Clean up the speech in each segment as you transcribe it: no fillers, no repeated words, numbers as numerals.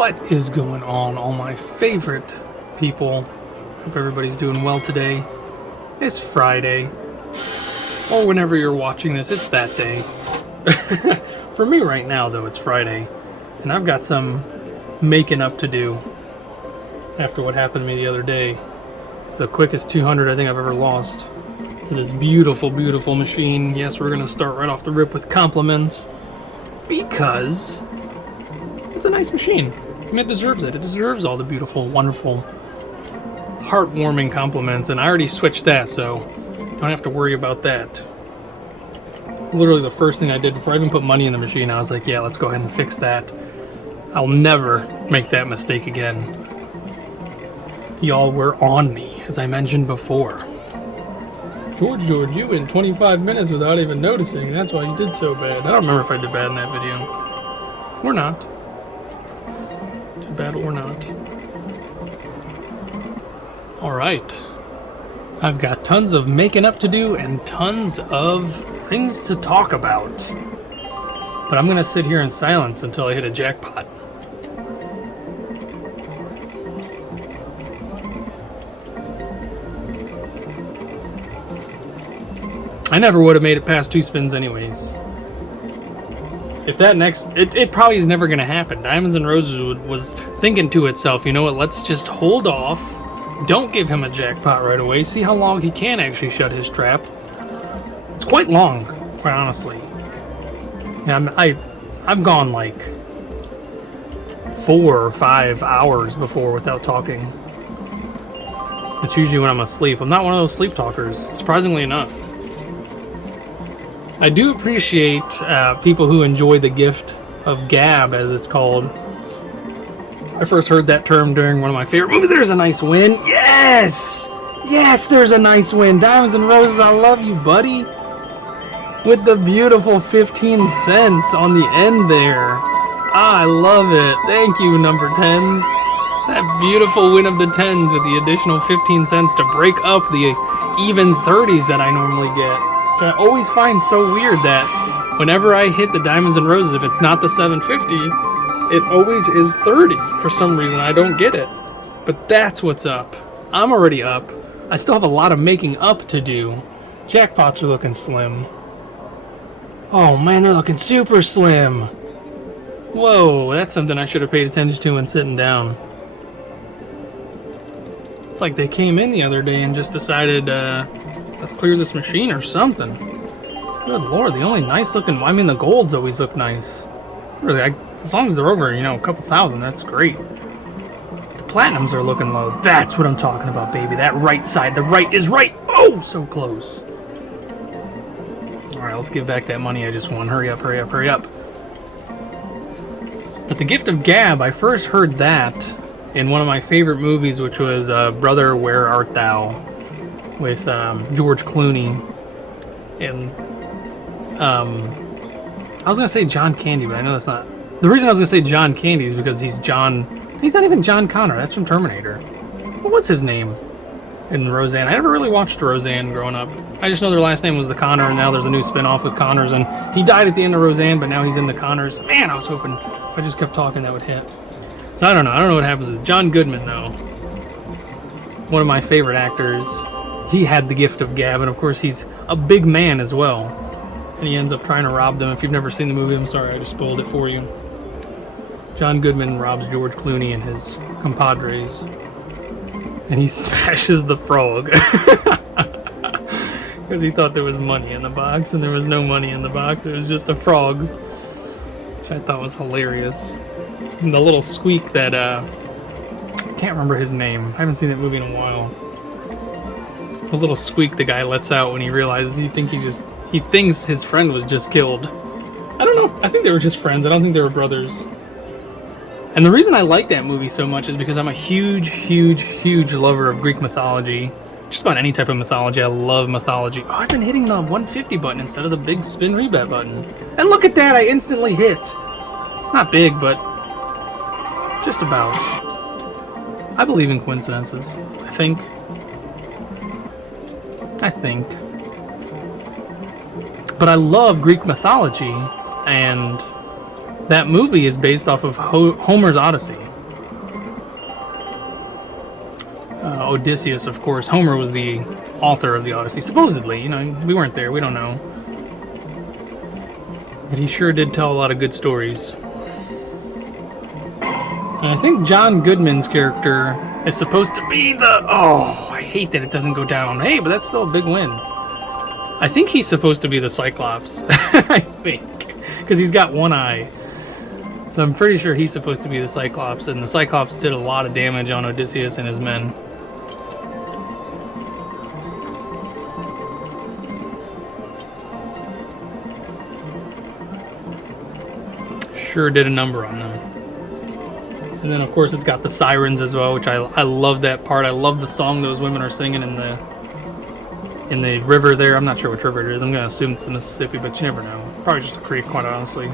What is going on, all my favorite people? Hope everybody's doing well today. It's Friday, or whenever you're watching this, it's that day. For me right now, though, it's Friday, and I've got some making up to do after what happened to me the other day. It's the quickest 200 I think I've ever lost to this beautiful, beautiful machine. Yes, we're going to start right off the rip with compliments, because it's a nice machine. I mean, it deserves it. It deserves all the beautiful, wonderful, heartwarming compliments, and I already switched that, so don't have to worry about that. Literally the first thing I did before I even put money in the machine, I was like, yeah, let's go ahead and fix that. I'll never make that mistake again. Y'all were on me, as I mentioned before. George, you went 25 minutes without even noticing. That's why you did so bad. I don't remember if I did bad in that video. Or not. Did bad or not. Alright. I've got tons of making up to do and tons of things to talk about. But I'm going to sit here in silence until I hit a jackpot. I never would have made it past 2 spins anyways. If that next... It probably is never going to happen. Diamonds and Roses was thinking to itself, you know what, let's just hold off. Don't give him a jackpot right away. See how long he can actually shut his trap. It's quite long, quite honestly. Yeah, I've gone like 4 or 5 hours before without talking. It's usually when I'm asleep. I'm not one of those sleep talkers, surprisingly enough. I do appreciate people who enjoy the gift of gab, as it's called. I first heard that term during one of my favorite movies. There's a nice win. Yes! Yes, there's a nice win. Diamonds and Roses, I love you, buddy. With the beautiful 15 cents on the end there. I love it. Thank you, number 10s. That beautiful win of the 10s with the additional 15 cents to break up the even 30s that I normally get. I always find so weird that whenever I hit the Diamonds and Roses, if it's not the 750, it always is 30. For some reason, I don't get it. But that's what's up. I'm already up. I still have a lot of making up to do. Jackpots are looking slim. Oh man, they're looking super slim. Whoa, that's something I should have paid attention to when sitting down. It's like they came in the other day and just decided, let's clear this machine or something. Good lord, the only nice looking... I mean, the golds always look nice. Really, as long as they're over, you know, a couple thousand, that's great. The platinums are looking low. That's what I'm talking about, baby. That right side, the right is right. Oh, so close. Alright, let's give back that money I just won. Hurry up, hurry up, hurry up. But the gift of gab, I first heard that in one of my favorite movies, which was Brother, Where Art Thou? With George Clooney. And I was going to say John Candy, but I know that's not... The reason I was going to say John Candy is because he's not even John Connor. That's from Terminator. What was his name in Roseanne? I never really watched Roseanne growing up. I just know their last name was the Connor, and now there's a new spin-off with Connors, and he died at the end of Roseanne, but now he's in the Connors. Man, I was hoping if I just kept talking that would hit. So I don't know. I don't know what happens with John Goodman, though. One of my favorite actors. He had the gift of gab, and of course he's a big man as well. And he ends up trying to rob them. If you've never seen the movie, I'm sorry, I just spoiled it for you. John Goodman robs George Clooney and his compadres. And he smashes the frog. Because he thought there was money in the box, and there was no money in the box. It was just a frog. Which I thought was hilarious. And the little squeak that, I can't remember his name. I haven't seen that movie in a while. The little squeak the guy lets out when he realizes he thinks his friend was just killed. I don't know. I think they were just friends. I don't think they were brothers. And the reason I like that movie so much is because I'm a huge, huge, huge lover of Greek mythology. Just about any type of mythology. I love mythology. Oh, I've been hitting the 150 button instead of the big spin rebet button. And look at that! I instantly hit. Not big, but just about. I believe in coincidences. I think. But I love Greek mythology, and that movie is based off of Homer's Odyssey. Odysseus, of course. Homer was the author of the Odyssey, supposedly. You know, we weren't there, we don't know. But he sure did tell a lot of good stories. And I think John Goodman's character is supposed to be the... Oh, I hate that it doesn't go down. Hey, but that's still a big win. I think he's supposed to be the Cyclops. I think. Because he's got one eye. So I'm pretty sure he's supposed to be the Cyclops. And the Cyclops did a lot of damage on Odysseus and his men. Sure did a number on them. And then of course it's got the sirens as well, which I love that part. I love the song those women are singing in the river there. I'm not sure which river it is. I'm gonna assume it's the Mississippi, but you never know. Probably just a creek, quite honestly.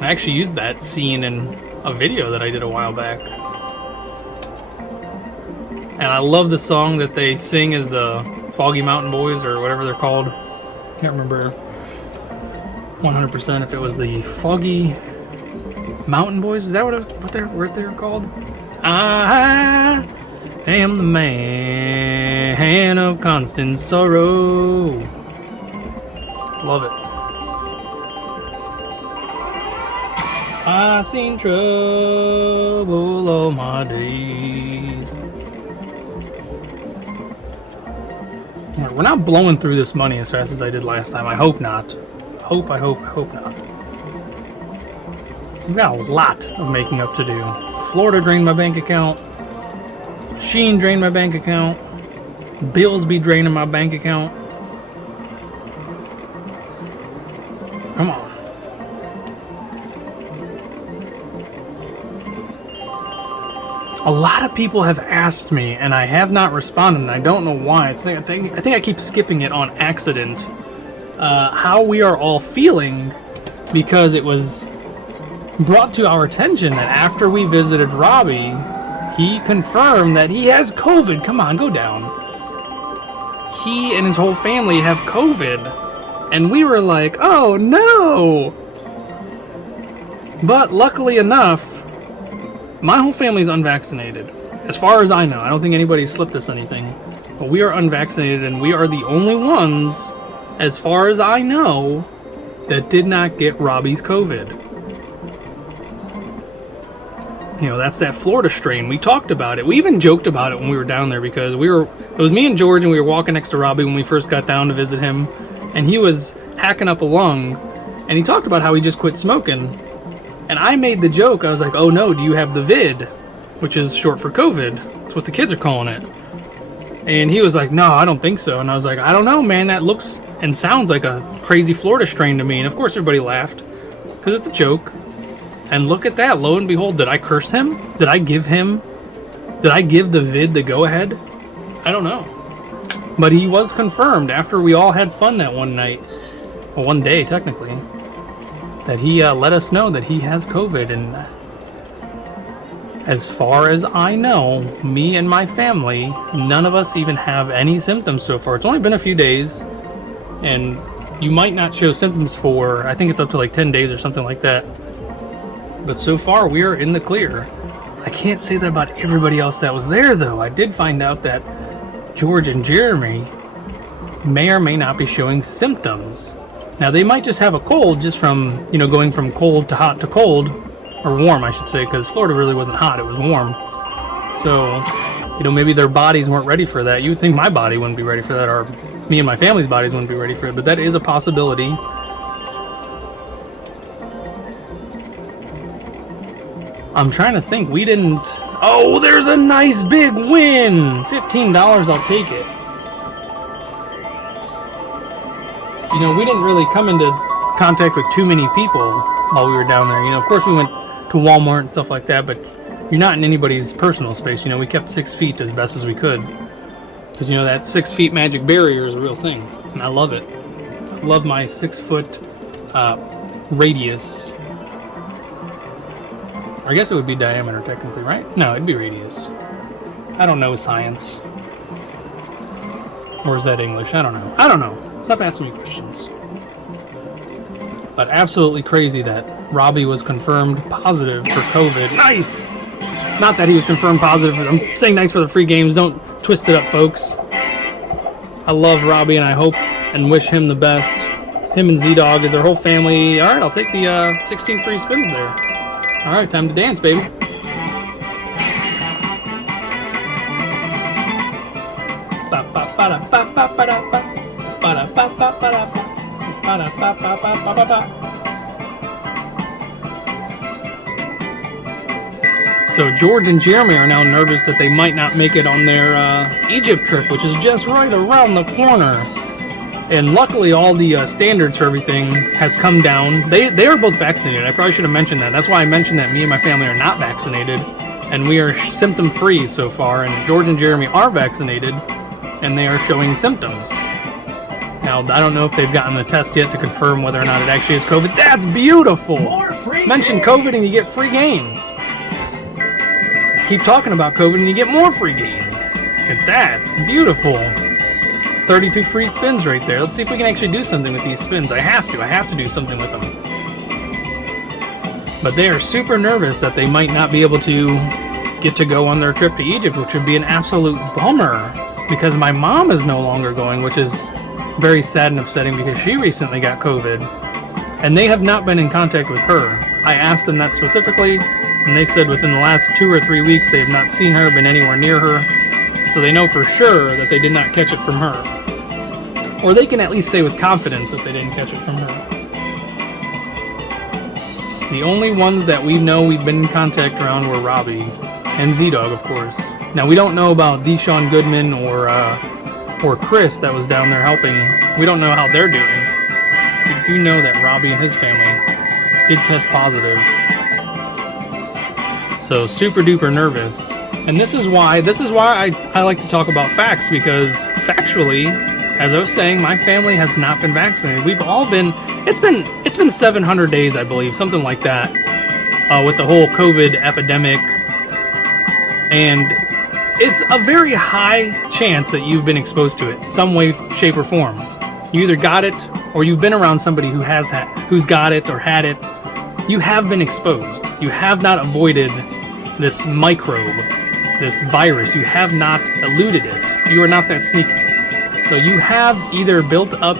I actually used that scene in a video that I did a while back. And I love the song that they sing as the Foggy Mountain Boys, or whatever they're called. Can't remember 100% if it was the Foggy Mountain Boys. Is that what they were called? I am the man of constant sorrow. Love it. I seen trouble all my days. Right, we're not blowing through this money as fast as I did last time. I hope not. I hope not. We've got a lot of making up to do. Florida drained my bank account. Sheen drained my bank account. Bills be draining my bank account. Come on. A lot of people have asked me, and I have not responded, and I don't know why. I think I keep skipping it on accident. How we are all feeling, because it was brought to our attention that after we visited Robbie, he confirmed that he has COVID. Come on, go down. He and his whole family have COVID. And we were like, oh no! But luckily enough, my whole family's unvaccinated. As far as I know. I don't think anybody's slipped us anything. But we are unvaccinated, and we are the only ones, as far as I know, that did not get Robbie's COVID. You know, that's that Florida strain. We talked about it. We even joked about it when we were down there, because it was me and George, and we were walking next to Robbie when we first got down to visit him, and he was hacking up a lung, and he talked about how he just quit smoking. And I made the joke, I was like, oh no, do you have the vid? Which is short for COVID. That's what the kids are calling it. And he was like, no, I don't think so. And I was like, I don't know, man, that looks and sounds like a crazy Florida strain to me. And of course everybody laughed, because it's a joke. And look at that, lo and behold, did I curse him? Did I give the vid the go-ahead? I don't know. But he was confirmed after we all had fun that one night, well, one day technically, that he let us know that he has COVID. And as far as I know, me and my family, none of us even have any symptoms so far. It's only been a few days, and you might not show symptoms for, I think it's up to like 10 days or something like that. But so far, we are in the clear. I can't say that about everybody else that was there, though. I did find out that George and Jeremy may or may not be showing symptoms. Now, they might just have a cold just from, you know, going from cold to hot to cold, or warm, I should say, because Florida really wasn't hot, it was warm. So, you know, maybe their bodies weren't ready for that. You would think my body wouldn't be ready for that, or me and my family's bodies wouldn't be ready for it, but that is a possibility. I'm trying to think, we didn't... Oh, there's a nice big win! $15, I'll take it. You know, we didn't really come into contact with too many people while we were down there. You know, of course we went to Walmart and stuff like that, but you're not in anybody's personal space. You know, we kept 6 feet as best as we could. Because, you know, that 6 feet magic barrier is a real thing. And I love it. I love my 6 foot radius. I guess it would be diameter technically, right? No, it'd be radius. I don't know science. Or is that English? I don't know. Stop asking me questions. But absolutely crazy that Robbie was confirmed positive for COVID. Nice! Not that he was confirmed positive. I'm saying thanks for the free games. Don't twist it up, folks. I love Robbie, and I hope and wish him the best. Him and Z-Dog and their whole family. All right, I'll take the 16 free spins there. All right, time to dance, baby. So George and Jeremy are now nervous that they might not make it on their Egypt trip, which is just right around the corner. And luckily, all the standards for everything has come down. They are both vaccinated. I probably should have mentioned that. That's why I mentioned that me and my family are not vaccinated, and we are symptom-free so far. And George and Jeremy are vaccinated, and they are showing symptoms. Now, I don't know if they've gotten the test yet to confirm whether or not it actually is COVID. That's beautiful! Mention COVID and you get free games. Keep talking about COVID and you get more free games. Look at that. Beautiful. It's 32 free spins right there. Let's see if we can actually do something with these spins. I have to do something with them. But they are super nervous that they might not be able to get to go on their trip to Egypt, which would be an absolute bummer. Because my mom is no longer going, which is very sad and upsetting because she recently got COVID. And they have not been in contact with her. I asked them that specifically, and they said within the last 2 or 3 weeks they have not seen her, been anywhere near her. So they know for sure that they did not catch it from her. Or they can at least say with confidence that they didn't catch it from her. The only ones that we know we've been in contact around were Robbie and Z-Dog, of course. Now we don't know about Deshaun Goodman or Chris that was down there helping. We don't know how they're doing. We do know that Robbie and his family did test positive. So super duper nervous. And this is why I like to talk about facts, because factually, as I was saying, my family has not been vaccinated. We've all been, it's been 700 days, I believe, something like that, with the whole COVID epidemic. And it's a very high chance that you've been exposed to it, some way, shape, or form. You either got it, or you've been around somebody who's got it or had it. You have been exposed. You have not avoided this microbe, this virus. You have not eluded it. You are not that sneaky. So you have either built up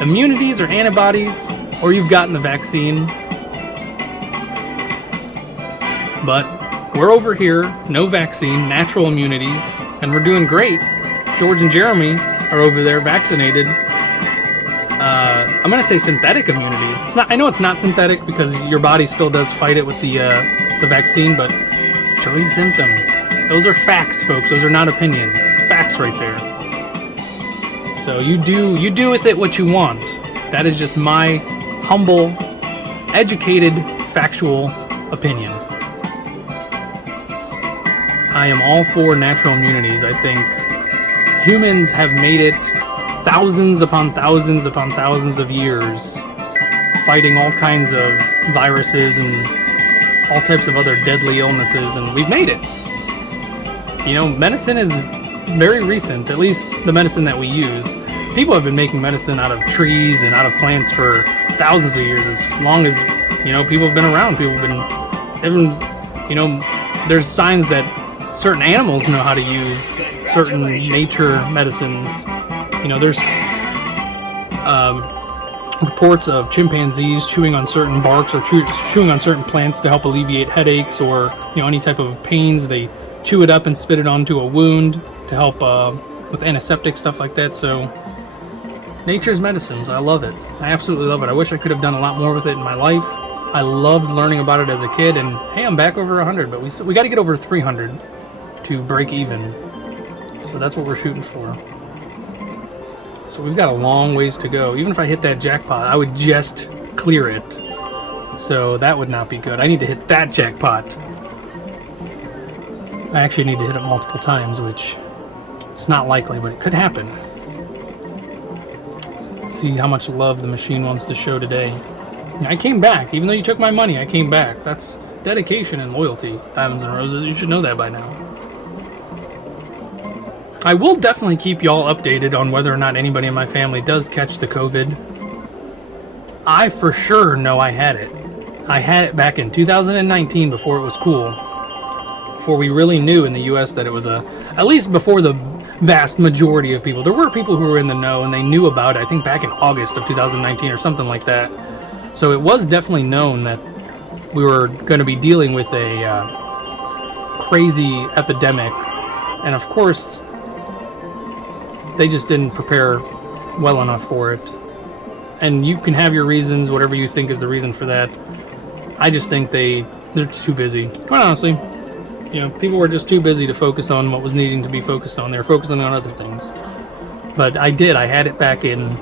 immunities or antibodies, or you've gotten the vaccine. But we're over here, no vaccine, natural immunities, and we're doing great. George and Jeremy are over there vaccinated. I'm going to say synthetic immunities. It's not. I know it's not synthetic because your body still does fight it with the vaccine, but showing symptoms. Those are facts, folks. Those are not opinions. Facts right there. So you do with it what you want. That is just my humble, educated, factual opinion. I am all for natural immunities. I think humans have made it thousands upon thousands upon thousands of years, fighting all kinds of viruses and all types of other deadly illnesses, and we've made it. You know, medicine is very recent, at least the medicine that we use. People have been making medicine out of trees and out of plants for thousands of years, as long as, you know, people have been around. People have been, you know, there's signs that certain animals know how to use certain nature medicines. You know, there's reports of chimpanzees chewing on certain barks or chewing on certain plants to help alleviate headaches or, you know, any type of pains. They chew it up and spit it onto a wound to help with antiseptic, stuff like that. So nature's medicines, I love it. I absolutely love it. I wish I could have done a lot more with it in my life. I loved learning about it as a kid, and hey, I'm back over 100, but we got to get over 300 to break even. So that's what we're shooting for. So we've got a long ways to go. Even if I hit that jackpot, I would just clear it. So that would not be good. I need to hit that jackpot. I actually need to hit it multiple times, which is not likely, but it could happen. Let's see how much love the machine wants to show today. I came back. Even though you took my money, I came back. That's dedication and loyalty, Diamonds and Roses. You should know that by now. I will definitely keep y'all updated on whether or not anybody in my family does catch the COVID. I for sure know I had it. I had it back in 2019 before it was cool. before we really knew in the US that it was at least before the vast majority of people. There were people who were in the know and they knew about it, I think back in August of 2019 or something like that. So it was definitely known that we were going to be dealing with a crazy epidemic. And of course, they just didn't prepare well enough for it. And you can have your reasons, whatever you think is the reason for that. I just think they're too busy. Quite honestly, you know, people were just too busy to focus on what was needing to be focused on. They were focusing on other things. But I had it back in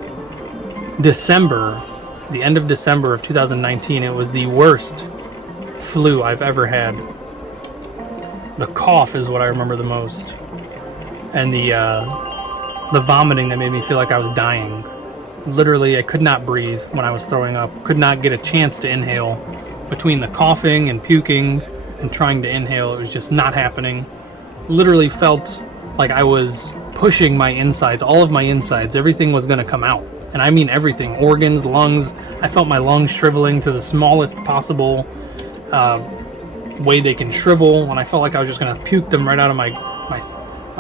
December, the end of December of 2019. It was the worst flu I've ever had. The cough is what I remember the most. And the vomiting that made me feel like I was dying. Literally, I could not breathe when I was throwing up. Could not get a chance to inhale. Between the coughing and puking and trying to inhale, it was just not happening. Literally felt like I was pushing my insides, all of my insides. Everything was going to come out. And I mean everything. Organs, lungs. I felt my lungs shriveling to the smallest possible way they can shrivel. And I felt like I was just going to puke them right out of my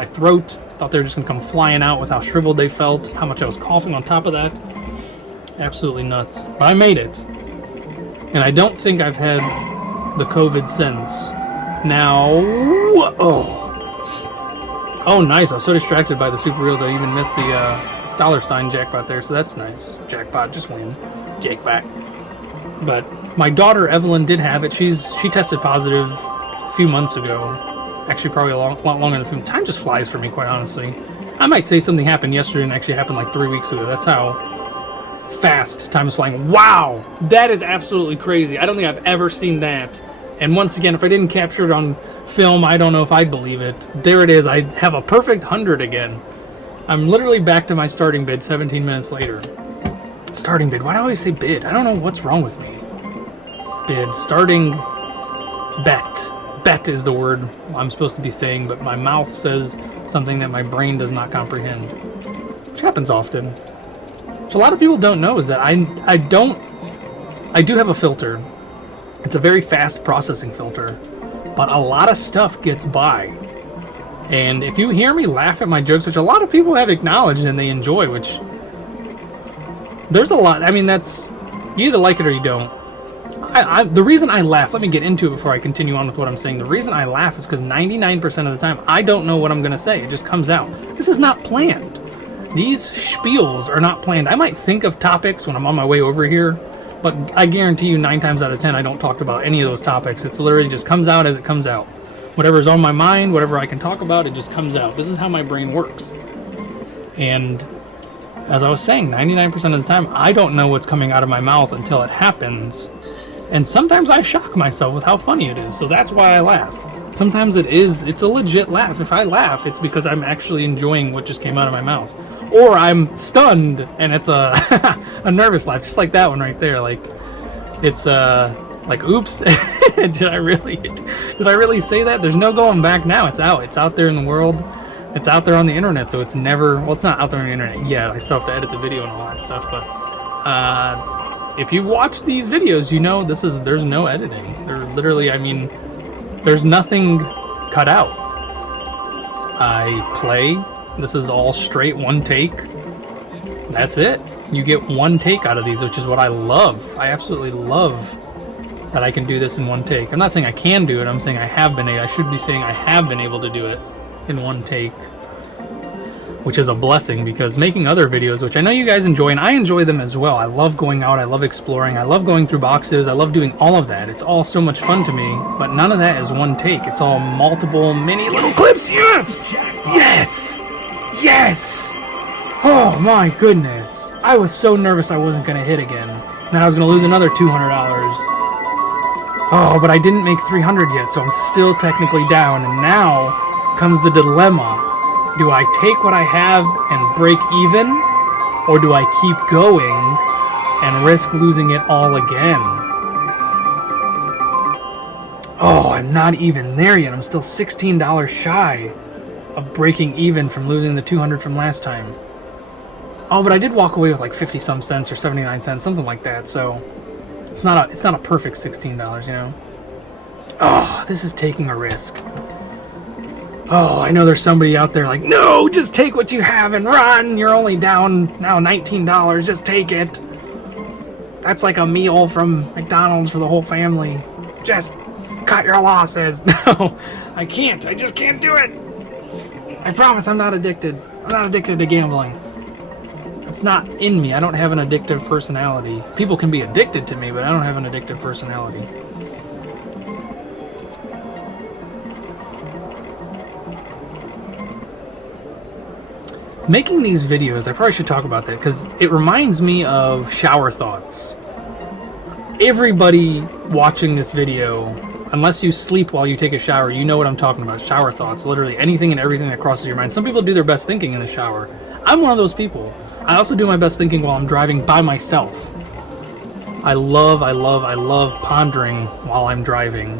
throat. Thought they were just going to come flying out with how shriveled they felt, how much I was coughing on top of that. Absolutely nuts. But I made it. And I don't think I've had the COVID since. Now, oh nice. I was so distracted by the super reels I even missed the $ jackpot there, so that's nice. Jackpot, just win. Jackpot. But my daughter Evelyn did have it. She tested positive a few months ago. Actually, probably a lot longer than time just flies for me, quite honestly. I might say something happened yesterday and actually happened like 3 weeks ago. That's how fast time is flying. Wow, that is absolutely crazy. I don't think I've ever seen that. And once again, if I didn't capture it on film, I don't know if I'd believe it. There it is. I have a perfect 100 again. I'm literally back to my starting bid 17 minutes later. Starting bid. Why do I always say bid? I don't know what's wrong with me. Bid. Starting bet. Bet is the word I'm supposed to be saying, but my mouth says something that my brain does not comprehend. Which happens often. Which a lot of people don't know is that I do have a filter. It's a very fast processing filter, but a lot of stuff gets by. And if you hear me laugh at my jokes, which a lot of people have acknowledged and they enjoy, which there's a lot. I mean, that's, you either like it or you don't. The reason I laugh, let me get into it before I continue on with what I'm saying. The reason I laugh is because 99% of the time, I don't know what I'm going to say. It just comes out. This is not planned. These spiels are not planned. I might think of topics when I'm on my way over here, but I guarantee you 9 times out of 10, I don't talk about any of those topics. It's literally just comes out as it comes out. Whatever's on my mind, whatever I can talk about, it just comes out. This is how my brain works. And as I was saying, 99% of the time, I don't know what's coming out of my mouth until it happens. And sometimes I shock myself with how funny it is, so that's why I laugh. Sometimes it's a legit laugh. If I laugh, it's because I'm actually enjoying what just came out of my mouth. Or I'm stunned, and it's a a nervous laugh, just like that one right there. Like, it's like, oops, did I really say that? There's no going back now. It's out there in the world. It's out there on the internet, so it's never, well, it's not out there on the internet yet. I still have to edit the video and all that stuff, but if you've watched these videos, you know there's no editing. They're literally, I mean, there's nothing cut out. I play. This is all straight one take. That's it. You get one take out of these, which is what I love. I absolutely love that I can do this in one take. I'm not saying I can do it. I'm saying I should be saying I have been able to do it in one take, which is a blessing, because making other videos, which I know you guys enjoy, and I enjoy them as well. I love going out. I love exploring. I love going through boxes. I love doing all of that. It's all so much fun to me, but none of that is one take. It's all multiple mini little clips. Yes! Yes! Yes! Oh my goodness. I was so nervous I wasn't going to hit again. Then I was going to lose another $200. Oh, but I didn't make 300 yet, so I'm still technically down. And now comes the dilemma. Do I take what I have and break even? Or do I keep going and risk losing it all again? Oh, I'm not even there yet. I'm still $16 shy of breaking even from losing the 200 from last time. Oh, but I did walk away with like 50 some cents or 79 cents, something like that. So it's not a perfect $16, you know. Oh, this is taking a risk. Oh, I know there's somebody out there like, no, just take what you have and run. You're only down now $19. Just take it. That's like a meal from McDonald's for the whole family. Just cut your losses. No, I can't. I just can't do it. I promise I'm not addicted. I'm not addicted to gambling. It's not in me. I don't have an addictive personality. People can be addicted to me, but I don't have an addictive personality. Making these videos, I probably should talk about that because it reminds me of shower thoughts. Everybody watching this video, unless you sleep while you take a shower, you know what I'm talking about. Shower thoughts, literally anything and everything that crosses your mind. Some people do their best thinking in the shower. I'm one of those people. I also do my best thinking while I'm driving by myself. I love pondering while I'm driving.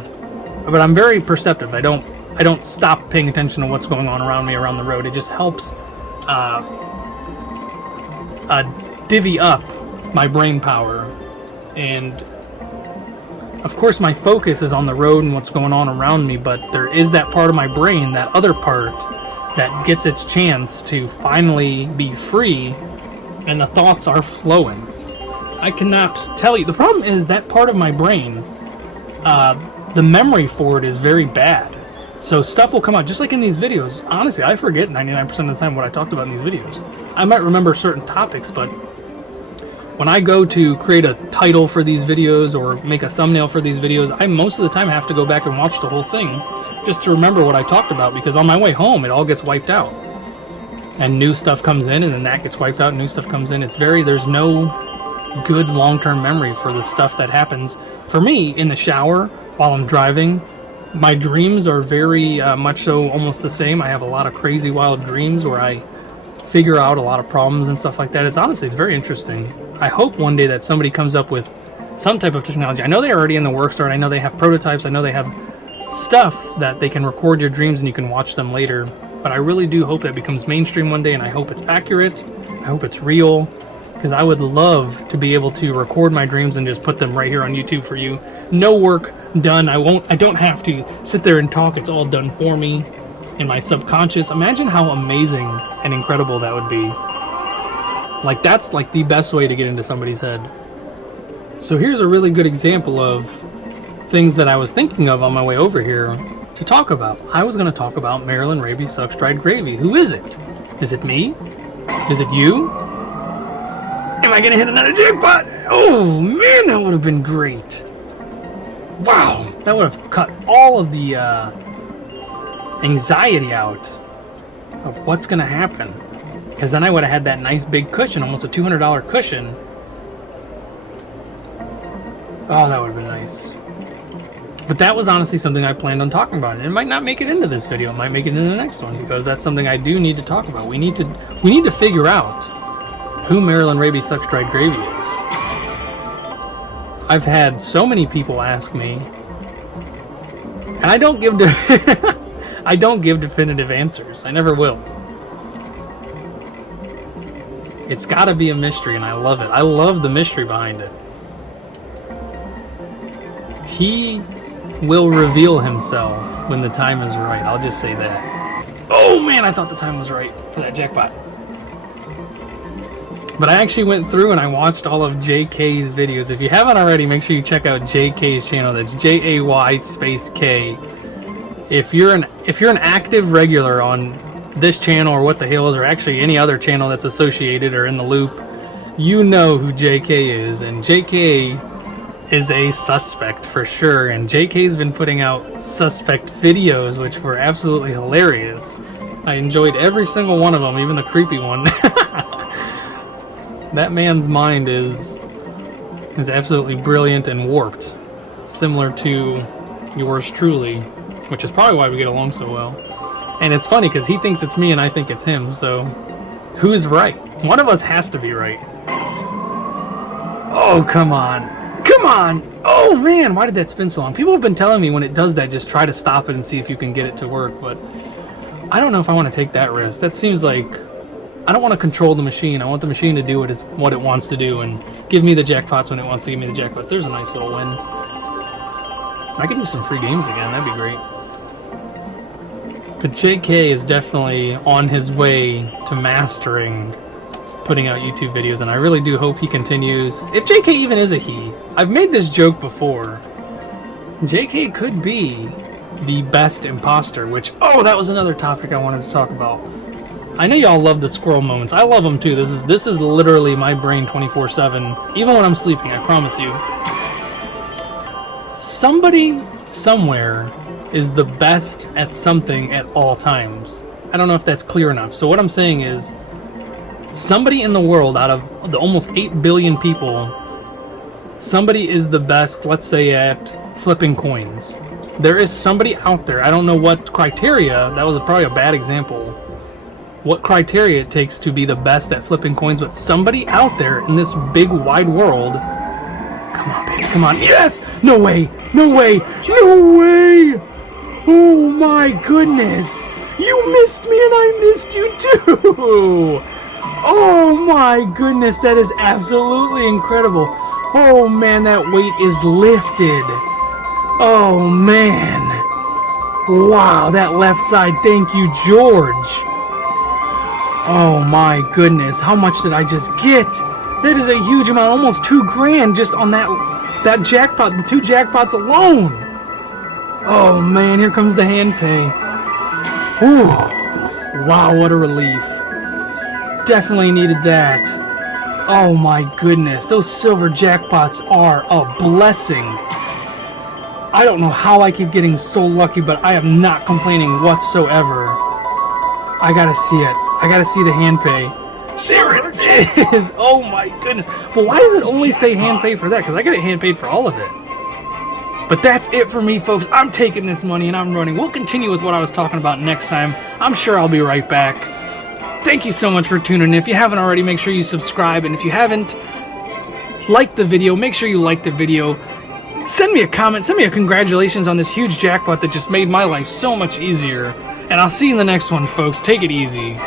But I'm very perceptive. I don't stop paying attention to what's going on around me around the road. It just helps divvy up my brain power. And of course my focus is on the road and what's going on around me, but there is that part of my brain, that other part, that gets its chance to finally be free, and the thoughts are flowing. I cannot tell you. The problem is that part of my brain, the memory for it is very bad. So stuff will come out, just like in these videos. Honestly, I forget 99% of the time what I talked about in these videos. I might remember certain topics, but when I go to create a title for these videos or make a thumbnail for these videos, I most of the time have to go back and watch the whole thing just to remember what I talked about, because on my way home it all gets wiped out. And new stuff comes in, and then that gets wiped out, and new stuff comes in. There's no good long-term memory for the stuff that happens. For me, in the shower, while I'm driving, my dreams are very much so almost the same. I have a lot of crazy wild dreams where I figure out a lot of problems and stuff like that. It's very interesting. I hope one day that somebody comes up with some type of technology. I know they're already in the works, or I know they have prototypes. I know they have stuff that they can record your dreams and you can watch them later. But I really do hope that becomes mainstream one day, and I hope it's accurate. I hope it's real, because I would love to be able to record my dreams and just put them right here on YouTube for you. No work done. I don't have to sit there and talk. It's all done for me in my subconscious. Imagine how amazing and incredible that would be. Like, that's like the best way to get into somebody's head. So here's a really good example of things that I was thinking of on my way over here to talk about. I was going to talk about MARILYN RABY Sucks Dried Gravy. Who is it? Is it me? Is it you? Am I going to hit another jackpot? Oh man, that would have been great. Wow, that would have cut all of the anxiety out of what's going to happen. Because then I would have had that nice big cushion, almost a $200 cushion. Oh, that would have been nice. But that was honestly something I planned on talking about. And it might not make it into this video. It might make it into the next one, because that's something I do need to talk about. We need to figure out who MARILYN RABY Sucks Dried Gravy is. I've had so many people ask me, and I don't give I don't give definitive answers. I never will. It's got to be a mystery, and I love it. I love the mystery behind it. He will reveal himself when the time is right. I'll just say that. Oh man, I thought the time was right for that jackpot. But I actually went through and I watched all of JK's videos. If you haven't already, make sure you check out JK's channel. That's JAY_K. If you're an active regular on this channel or What the Hills, or actually any other channel that's associated or in the loop, you know who JK is. And JK is a suspect for sure. And JK's been putting out suspect videos, which were absolutely hilarious. I enjoyed every single one of them, even the creepy one. That man's mind is absolutely brilliant and warped, similar to yours truly, which is probably why we get along so well. And it's funny because he thinks it's me and I think it's him, so who's right? One of us has to be right. Oh, come on. Come on! Oh man, why did that spin so long? People have been telling me when it does that, just try to stop it and see if you can get it to work, but I don't know if I want to take that risk. That seems like, I don't want to control the machine. I want the machine to do what it wants to do and give me the jackpots when it wants to give me the jackpots. There's a nice little win. I could do some free games again, that'd be great. But JK is definitely on his way to mastering putting out YouTube videos, and I really do hope he continues. If JK even is a he, I've made this joke before. JK could be the best imposter, which, oh, that was another topic I wanted to talk about. I know y'all love the squirrel moments. I love them too. This is literally my brain 24/7, even when I'm sleeping, I promise you. Somebody somewhere is the best at something at all times. I don't know if that's clear enough. So what I'm saying is, somebody in the world, out of the almost 8 billion people, somebody is the best, let's say, at flipping coins. There is somebody out there, I don't know what criteria, that was probably a bad example, what criteria it takes to be the best at flipping coins, but somebody out there in this big wide world. Come on, baby, come on. Yes! No way! No way! No way! Oh my goodness! You missed me and I missed you too! Oh my goodness, that is absolutely incredible. Oh man, that weight is lifted. Oh man. Wow, that left side, thank you, George. Oh my goodness, how much did I just get? That is a huge amount, almost $2,000 just on that jackpot, the 2 jackpots alone. Oh man, here comes the hand pay. Ooh, wow, what a relief. Definitely needed that. Oh my goodness, those silver jackpots are a blessing. I don't know how I keep getting so lucky, but I am not complaining whatsoever. I gotta see it. I gotta see the hand pay. There it is! Oh my goodness. But why does it only say hand pay for that? Because I get it hand paid for all of it. But that's it for me, folks. I'm taking this money and I'm running. We'll continue with what I was talking about next time. I'm sure I'll be right back. Thank you so much for tuning in. If you haven't already, make sure you subscribe. And if you haven't liked the video, make sure you like the video. Send me a comment. Send me a congratulations on this huge jackpot that just made my life so much easier. And I'll see you in the next one, folks. Take it easy.